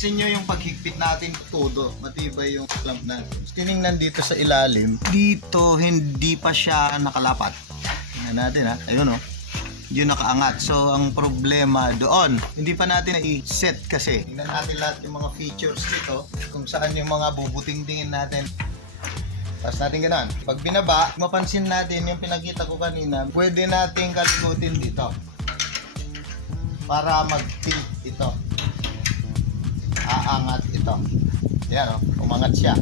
Pansin nyo yung paghigpit natin todo, matibay yung clamp natin. Tiningnan dito sa ilalim, dito hindi pa siya nakalapat. Tingnan natin ha, ayun oh. Yun nakaangat. So ang problema doon, hindi pa natin na-set kasi. Tingnan natin lahat yung mga features dito, kung saan yung mga bubuting-tingin natin. Tapos natin ganun. Pag binaba, mapansin natin yung pinakita ko kanina, pwede natin kalikutin dito para mag-tilt ito. Aangat ito. Yan o, umangat siya.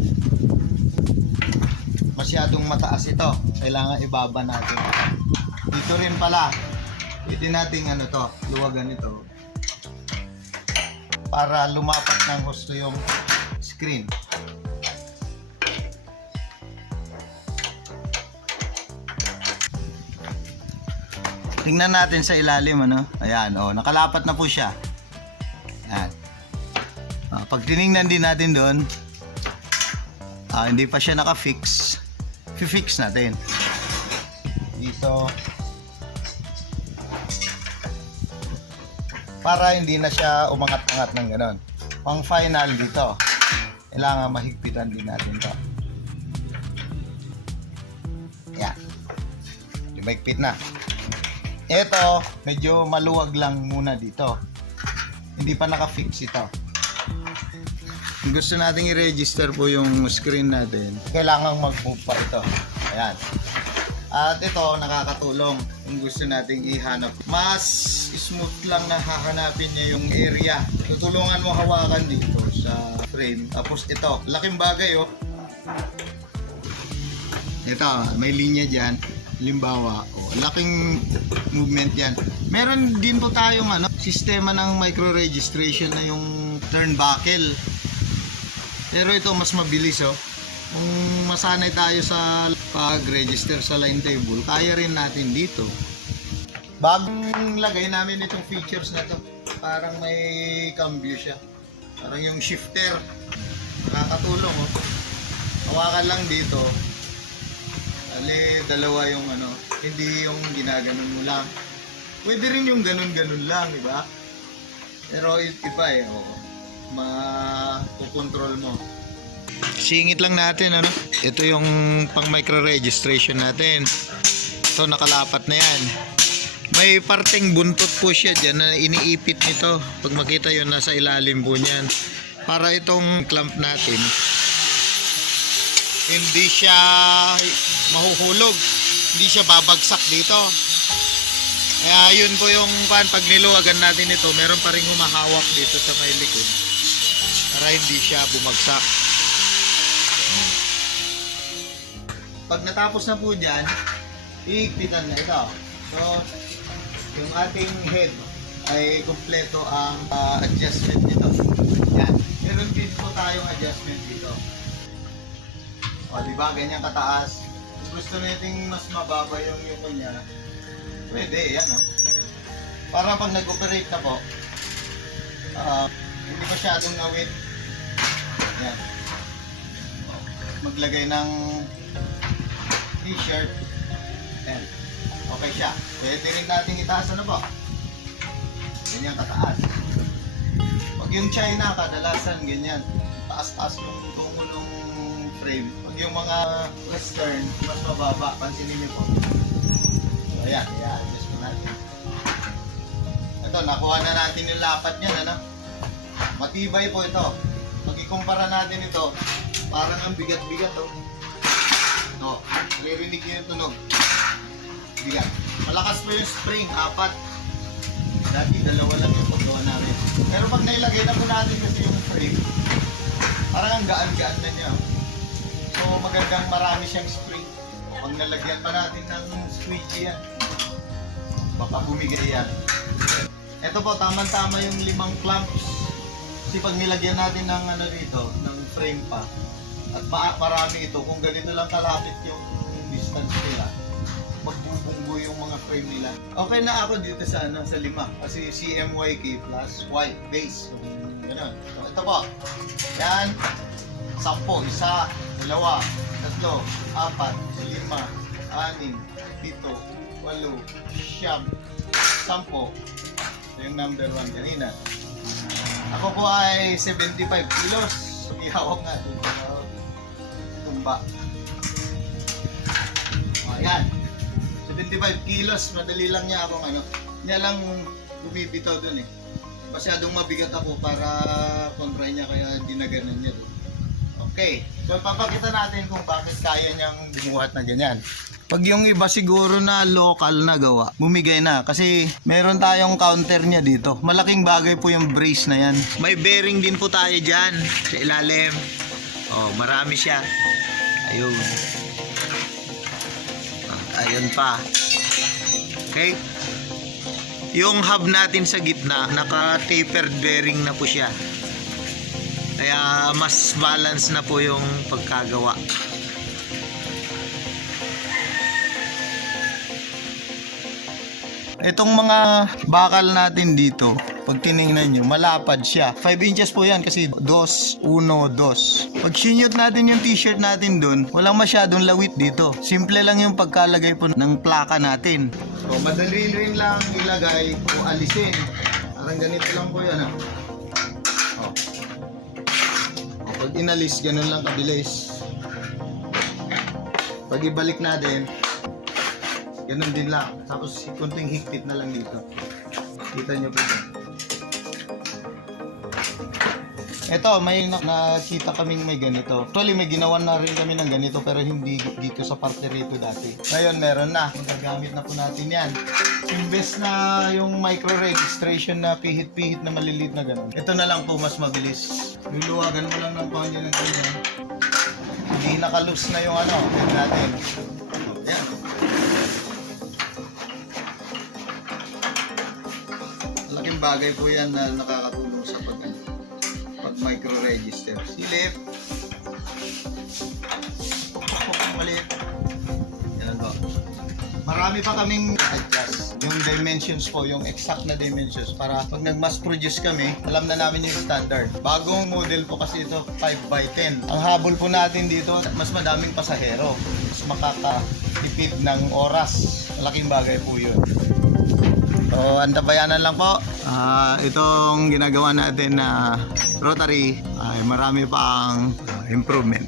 Masyadong mataas ito. Kailangan ibaba natin. Dito rin pala, pwede nating ano to, luwagan ito para lumapat ng husto yung screen. Tingnan natin sa ilalim ano. Ayan, oh, nakalapat na po siya. Ayan. Pag tiningnan din natin doon, hindi pa siya naka-fix. Fix natin. Dito. Para hindi na siya umangat-angat ng gano'n. Pang final dito, kailangan mahigpitan din natin to. Ayan. Mahigpit na. Ito, medyo maluwag lang muna dito. Hindi pa naka-fix ito. Kung gusto nating i-register po yung screen natin, kailangan mag-move pa ito. Ayan. At ito, nakakatulong kung gusto nating ihanap. Mas smooth lang na hahanapin niya yung area. Tutulungan mo hawakan dito sa frame. Tapos ito, laking bagay oh. Ito, may linya dyan. Halimbawa, oh, laking movement yan. Meron din po tayong sistema ng micro-registration na yung turnbuckle. Pero ito mas mabilis oh. Kung masanay tayo sa pag-register sa line table, kaya rin natin dito. Bagong lagay namin itong features na to. Parang may cambio siya. Parang yung shifter. Nakakatulong oh. Hawakan lang dito. Dalawa yung hindi yung ginaganon mo lang. Pwede rin yung ganun-ganun lang, di ba? Pero iba eh, oh. Makukontrol mo. Singit lang natin ito yung pang micro registration natin. Ito nakalapat na yan. May parteng buntot po siya dyan na iniipit nito. Pag makita yun, nasa ilalim po niyan. Para itong clamp natin hindi siya mahuhulog, hindi siya babagsak dito. Kaya yun po yung pag niluwagan natin ito, meron pa rin humahawak dito sa may likod para hindi siya bumagsak. Pag natapos na po dyan, iigpitan na ito. So, yung ating head ay kumpleto ang adjustment nito. Yan. Meron din po tayong adjustment dito. O, diba? Ganyan kataas. Kung gusto natin mas mababa yung yuko niya, pwede, yan o. Para pag nag-operate na po, hindi masyadong ngawit. Yan. Maglagay ng t-shirt. Yan. Okay siya. Pwede rin natin itaas po. Ganyan kataas. Pag yung China, kadalasan ganyan. Taas-taas yung tungo ng frame. Pag yung mga western, mas mababa. Pansinin niyo po. So, ayan. I-adjust mo natin. Ito, nakuha na natin yung lapat niyan. Matibay po ito. Pag ikumpara natin ito, parang ang bigat-bigat oh. No, naririnig niyo yung tunog. Bigat. Malakas po yung spring, 4. Dati 2 lang yung paggawa namin. Pero pag nailagay na po natin kasi yung frame, parang ang gaan-gaan na niya. So magandang marami siyang spring. Pag nalagyan pa natin ng squeegee yan, baka bumigay yan. Ito po, tama-tama yung 5 clamps. Kasi pag nilagyan natin ng dito, ng frame pa, at marami ito, kung ganito lang kalapit yung distance nila, magbubunggo yung mga frame nila. Okay na ako dito sa 5 kasi CMYK plus white base. So, ganun. So, ito po. Yan. 10, 1, 2, 3, 4, 5, 6, 7, 8, 8, 10. Ito yung number 1 kanina. Ako po ay 75 kilos. Ihawak nga. Tumba. Ayan. 75 kilos. Madali lang niya akong ano. Niya lang bumibitaw dun eh. Masyadong mabigat ako para kontra niya kaya dinaganan niya dun. Okay. So papakita natin kung bakit kaya niyang bumuhat na ganyan. Pag yung iba siguro na local na gawa, bumigay na. Kasi meron tayong counter niya dito. Malaking bagay po yung brace na yan. May bearing din po tayo dyan sa ilalim. Oh, marami siya. Ayun. Ayun pa. Okay. Yung hub natin sa gitna, naka-tapered bearing na po siya. Kaya mas balance na po yung pagkagawa. Itong mga bakal natin dito, pag tinignan nyo, malapad siya. 5 inches po yan kasi 2, 1, 2. Pag sinyot natin yung t-shirt natin dun, walang masyadong lawit dito. Simple lang yung pagkalagay po ng plaka natin. So, madali rin lang ilagay o alisin. Parang ganito lang po yan. Oh. Pag inalis, ganun lang kabilis. Pag ibalik natin, ganun din lang. Tapos kunting higpit na lang dito. Kita nyo po. Ito, may nakita kaming may ganito. Actually, may ginawa na rin kami ng ganito pero hindi dito sa parte rito dati. Ngayon, meron na. Magagamit na po natin yan. Imbes na yung micro registration na pihit-pihit na maliliit na ganun. Ito na lang po, mas mabilis. Luluwagan mo lang ng konti ng ganyan. Hindi nakalus na yung ano, natin. Yan. Malaking bagay po yan na nakakatulong sa pag micro-register. Silip. Maliit. Yan po. Marami pa kaming adjust. Yung dimensions po, yung exact na dimensions para pag nag-mass produce kami, alam na namin yung standard. Bagong model po kasi ito, 5x10. Ang habol po natin dito, mas madaming pasahero. Mas makakatipid ng oras. Malaking bagay po yun. So, antabayanan lang po. Itong ginagawa natin na rotary ay marami pang improvement.